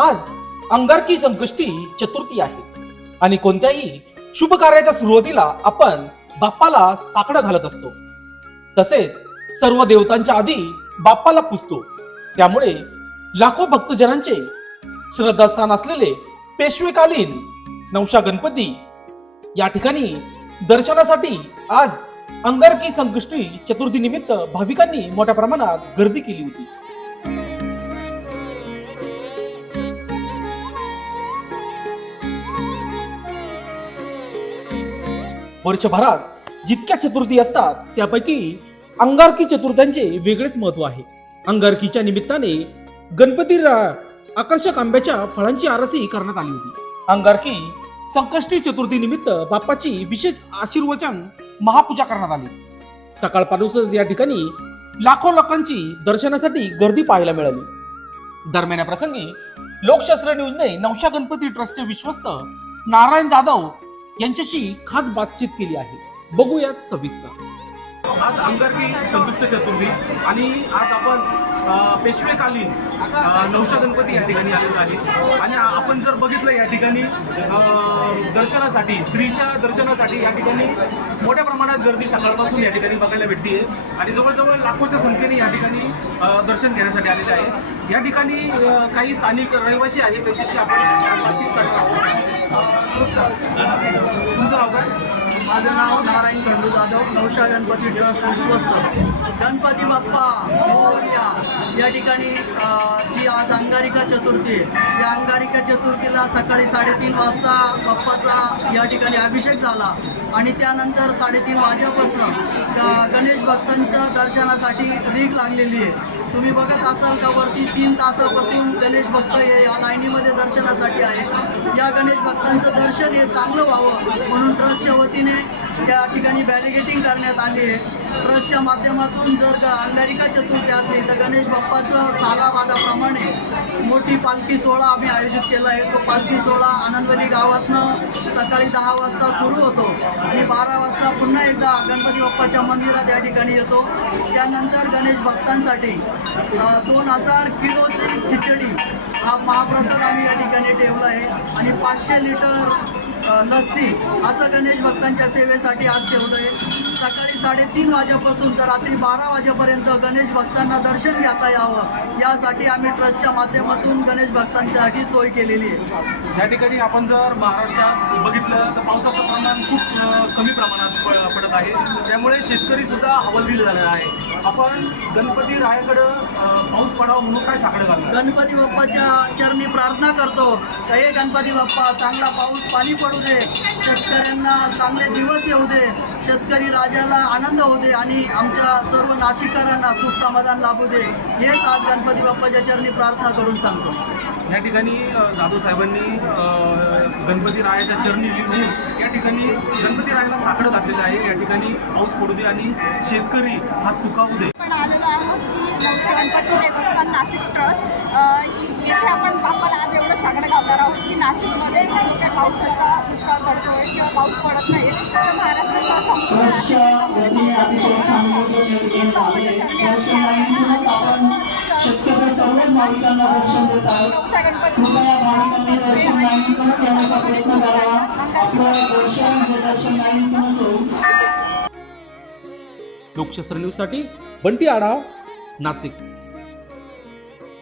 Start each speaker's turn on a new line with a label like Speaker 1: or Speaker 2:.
Speaker 1: आज अंगारकी संकष्टी चतुर्थी आहे. आणि कोणत्याही शुभ कार्याच्या सुरुवातीला आपण बाप्पाला साकडं घालत असतो. तसेच सर्व देवतांच्या आधी बाप्पाला पुजतो. त्यामुळे लाखो भक्तजनांचे श्रद्धास्थान असलेले पेशवेकालीन नवशा गणपती या ठिकाणी दर्शनासाठी आज अंगारकी संकष्टी चतुर्थी निमित्त भाविकांनी मोठ्या प्रमाणात गर्दी केली होती. वर्षभरात जितक्या चतुर्थी असतात त्यापैकी अंगारकी चतुर्थ्यांचे वेगळेच महत्त्व आहे. अंगारकीच्या निमित्ताने गणपती आकर्षक आंब्याच्या फळांची आरसही करण्यात आली होती. अंगारकी संकष्टी चतुर्थी निमित्त बाप्पाची विशेष आशीर्वचन महापूजा करण्यात आली. सकाळपासूनच या ठिकाणी लाखो लोकांची दर्शनासाठी गर्दी पाहायला मिळाली. दरम्यान या प्रसंगी लोकशास्त्र न्यूजने नवशा गणपती ट्रस्टचे विश्वस्त नारायण जाधव यांच्याशी खास बातचीत केली आहे. बघूयात सविस्तर. आज आमदारकी संकष्ट चतुर्थी आणि आज आपण पेशवेकालीन नवशा गणपती या ठिकाणी आलेलो आहे. आणि आपण जर बघितलं या ठिकाणी दर्शनासाठी श्रीच्या दर्शनासाठी या ठिकाणी मोठ्या प्रमाणात गर्दी सकाळपासून या ठिकाणी बघायला भेटते आणि जवळजवळ लाखोच्या संख्येने या ठिकाणी दर्शन घेण्यासाठी आलेले आहे. या ठिकाणी काही स्थानिक रहिवासी आहेत त्यांच्याशी आपण बातचीत करणार आहोत तुमचं नाव काय?
Speaker 2: माझं नाव नारायण खंडू जाधव. नवशा गणपती ट्रस्ट विश्वस्त. गणपती बाप्पा मोरया. या ठिकाणी अ, जी आज अंगारिका चतुर्थी. आहे या अंगारिका चतुर्थीला सकाळी साडेतीन वाजता बाप्पाचा या ठिकाणी अभिषेक झाला. आणि त्यानंतर साडेतीन वाजेपासून गणेश भक्तांच्या दर्शनासाठी रीक लागलेली आहे. तुम्ही बघत असाल का वरती तीन तासापासून गणेश भक्त हे या लाईनीमध्ये दर्शनासाठी आहे या गणेश भक्तांचं दर्शन हे चांगलं व्हावं म्हणून ट्रस्टच्या वतीने त्या ठिकाणी बॅरिगेटिंग करण्यात आली आहे. ट्रस्टच्या माध्यमातून जर अंगारिका चतुर्थी असली तर गणेश बाप्पाचं सालाबादाप्रमाणे मोठी पालखी सोहळा आम्ही आयोजित केला आहे. तो पालखी सोहळा आनंदवली गावातनं सकाळी दहा वाजता सुरू होतो आणि बारा वाजता पुन्हा एकदा गणपती बाप्पाच्या मंदिरात या ठिकाणी येतो. त्यानंतर गणेश भक्तांसाठी दोन हजार किलोची खिचडी हा महाप्रसाद आम्ही या ठिकाणी ठेवला आहे. आणि पाचशे लिटर लस्सी असं गणेश भक्तांच्या सेवेसाठी आज ठेवलं आहे सकाळी साडेतीन वाजेपासून तर रात्री बारा वाजेपर्यंत गणेश भक्तांना दर्शन घेता यावं. यासाठी आम्ही ट्रस्टच्या माध्यमातून गणेश भक्तांच्यासाठी सोय केलेली आहे.
Speaker 1: या ठिकाणी आपण जर महाराष्ट्रात बघितलं तर पावसाचं प्रमाण खूप कमी प्रमाणात पडत आहे. त्यामुळे शेतकरी सुद्धा झालेला आहे. आपण गणपती रायाकडं पाऊस पडावा म्हणून काय साकडं घालणार?
Speaker 2: गणपती बाप्पाच्या चरणी प्रार्थना करतो. हे गणपती बाप्पा चांगला पाऊस पाणी पडू दे. शेतकऱ्यांना चांगले दिवस येऊ दे. शेतकरी राजाला आनंद होऊ दे आणि आमच्या सर्व नाशिककरांना सुख समाधान लाभू दे. हेच आज गणपती बाप्पाच्या चरणी प्रार्थना करून सांगतो.
Speaker 1: या ठिकाणी जाधव साहेबांनी गणपती रायाच्या चरणी लिहून या ठिकाणी गणपती रायाला साकडं घातलेलं आहे. या ठिकाणी पाऊस पडू दे आणि शेतकरी हा सुकावू दे.
Speaker 3: आपण आलेलो आहोत की नवशा गणपती देवस्थान नाशिक ट्रस्ट. येथे आपण बाप्पाला आज एवढं सांगणं घालणार आहोत की नाशिकमध्ये त्या पावसाचा दुष्काळ पडतोय किंवा पाऊस पडत नाही. तर संपूर्ण नाशिकमध्ये
Speaker 4: भाविकांना दर्शन देत आहोत कृपया भाविकांनी दर्शन लाईनीतूनच येण्याचा प्रयत्न करावा आपलं दर्शन म्हणजे दर्शन लाईनीतूनच होईल
Speaker 1: लोकशास्त्र न्यूजसाठी बंटी आढाव नाशिक.